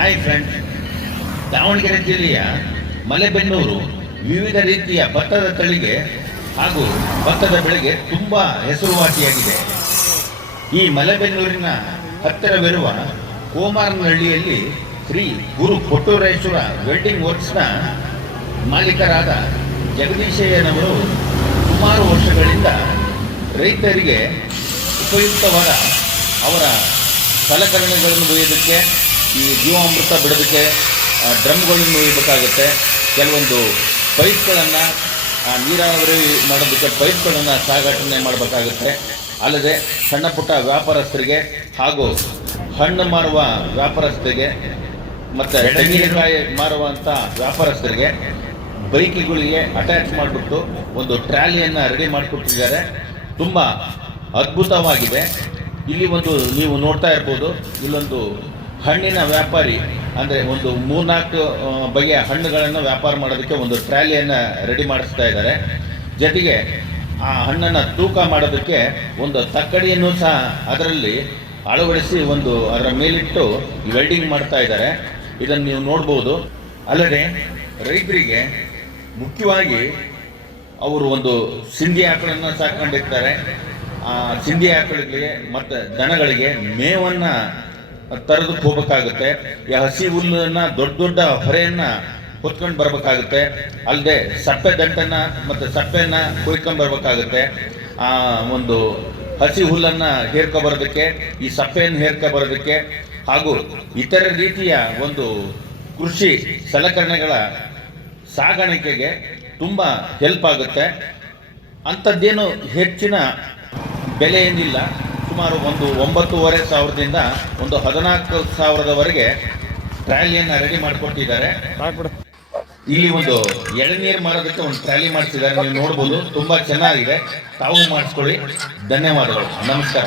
Hi friends, Davanagere ಜಿಲ್ಲೆಯ ಮಲೆಬೆನ್ನೂರು ವಿವಿಧ ರೀತಿಯ ಭತ್ತದ ತಳಿಗೆ ಹಾಗೂ ಭತ್ತದ ಬೆಳೆಗೆ ತುಂಬ ಹೆಸರುವಾಸಿಯಾಗಿದೆ. ಈ ಮಲೆಬೆನ್ನೂರಿನ ಹತ್ತಿರವಿರುವ ಕೋಮಾರನಹಳ್ಳಿಯಲ್ಲಿ ಶ್ರೀ ಗುರು ಕೊಟ್ಟೂರೇಶ್ವರ ವೆಲ್ಡಿಂಗ್ ವರ್ಕ್ಸ್ನ ಮಾಲೀಕರಾದ ಜಗದೀಶಯ್ಯನವರು ಸುಮಾರು ವರ್ಷಗಳಿಂದ ರೈತರಿಗೆ ಉಪಯುಕ್ತವಾದ ಅವರ ಸಲಕರಣೆಗಳನ್ನು ಒಯ್ಯೋದಕ್ಕೆ, ಈ ಜೀವಾಮೃತ ಬಿಡೋದಕ್ಕೆ ಡ್ರಮ್ಗಳನ್ನು ಒಯ್ಯಬೇಕಾಗುತ್ತೆ. ಕೆಲವೊಂದು ಪೈಪ್ಗಳನ್ನು ನೀರಾವರಿ ಮಾಡೋದಕ್ಕೆ ಪೈಪ್ಗಳನ್ನು ಸಾಗಾಟನೆ ಮಾಡಬೇಕಾಗುತ್ತೆ. ಅಲ್ಲದೆ ಸಣ್ಣ ಪುಟ್ಟ ವ್ಯಾಪಾರಸ್ಥರಿಗೆ ಹಾಗೂ ಹಣ್ಣು ಮಾರುವ ವ್ಯಾಪಾರಸ್ಥರಿಗೆ ಮತ್ತು ತೆಂಗಿನಕಾಯಿ ಮಾರುವಂಥ ವ್ಯಾಪಾರಸ್ಥರಿಗೆ ಬೈಕ್ಗಳಿಗೆ ಅಟ್ಯಾಚ್ ಮಾಡಿಬಿಟ್ಟು ಒಂದು ಟ್ರಾಲಿಯನ್ನು ರೆಡಿ ಮಾಡಿಕೊಟ್ಟಿದ್ದಾರೆ. ತುಂಬ ಅದ್ಭುತವಾಗಿದೆ. ಇಲ್ಲಿ ಒಂದು ನೀವು ನೋಡ್ತಾ ಇರ್ಬೋದು, ಇಲ್ಲೊಂದು ಹಣ್ಣಿನ ವ್ಯಾಪಾರಿ ಅಂದರೆ ಒಂದು 3-4 ಬಗೆಯ ಹಣ್ಣುಗಳನ್ನು ವ್ಯಾಪಾರ ಮಾಡೋದಕ್ಕೆ ಒಂದು ಟ್ರಾಲಿಯನ್ನು ರೆಡಿ ಮಾಡಿಸ್ತಾ ಇದ್ದಾರೆ. ಜೊತೆಗೆ ಆ ಹಣ್ಣನ್ನು ತೂಕ ಮಾಡೋದಕ್ಕೆ ಒಂದು ತಕ್ಕಡಿಯನ್ನು ಸಹ ಅದರಲ್ಲಿ ಅಳವಡಿಸಿ ಅದರ ಮೇಲಿಟ್ಟು ವೆಲ್ಡಿಂಗ್ ಮಾಡ್ತಾ ಇದ್ದಾರೆ. ಇದನ್ನು ನೀವು ನೋಡ್ಬೋದು. ಅಲ್ಲದೆ ರೈತರಿಗೆ ಮುಖ್ಯವಾಗಿ ಅವರು ಒಂದು ಸಿಂಧಿ ಆಕಳನ್ನು ಸಾಕೊಂಡಿರ್ತಾರೆ. ಆ ಸಿಂಧಿ ಆಕಳಿಗೆ ಮತ್ತು ದನಗಳಿಗೆ ಮೇವನ್ನು ತರೋದಕ್ಕೆ ಹೋಗ್ಬೇಕಾಗುತ್ತೆ. ಈ ಹಸಿ ಹುಲ್ಲನ್ನು ದೊಡ್ಡ ಹೊರೆಯನ್ನು ಹೊತ್ಕೊಂಡು ಬರಬೇಕಾಗುತ್ತೆ. ಅಲ್ಲದೆ ಸಪ್ಪೆ ದಂಟನ್ನು ಮತ್ತು ಸಪ್ಪೆಯನ್ನು ಕೊಯ್ಕೊಂಡು ಬರಬೇಕಾಗುತ್ತೆ. ಒಂದು ಹಸಿ ಹುಲ್ಲನ್ನು ಹೇರ್ಕೊಬರೋದಕ್ಕೆ, ಈ ಸಪ್ಪೆಯನ್ನು ಹೇರ್ಕೊಬರೋದಕ್ಕೆ ಹಾಗೂ ಇತರ ರೀತಿಯ ಒಂದು ಕೃಷಿ ಸಲಕರಣೆಗಳ ಸಾಗಾಣಿಕೆಗೆ ತುಂಬ ಹೆಲ್ಪ್ ಆಗುತ್ತೆ. ಅಂಥದ್ದೇನು ಹೆಚ್ಚಿನ ಬೆಲೆ ಏನಿಲ್ಲ. ಸುಮಾರು 9,500ದಿಂದ 14,000ವರೆಗೆ ಟ್ರಾಲಿಯನ್ನು ರೆಡಿ ಮಾಡಿಕೊಟ್ಟಿದ್ದಾರೆ. ಇಲ್ಲಿ ಒಂದು ಎಳನೀರು ಮಾರೋದಕ್ಕೆ ಒಂದು ಟ್ರಾಲಿ ಮಾಡಿಸಿದ್ದಾರೆ, ನೀವು ನೋಡ್ಬೋದು. ತುಂಬ ಚೆನ್ನಾಗಿದೆ. ತಾವು ಮಾಡಿಸ್ಕೊಳ್ಳಿ. ಧನ್ಯವಾದಗಳು. ನಮಸ್ಕಾರ.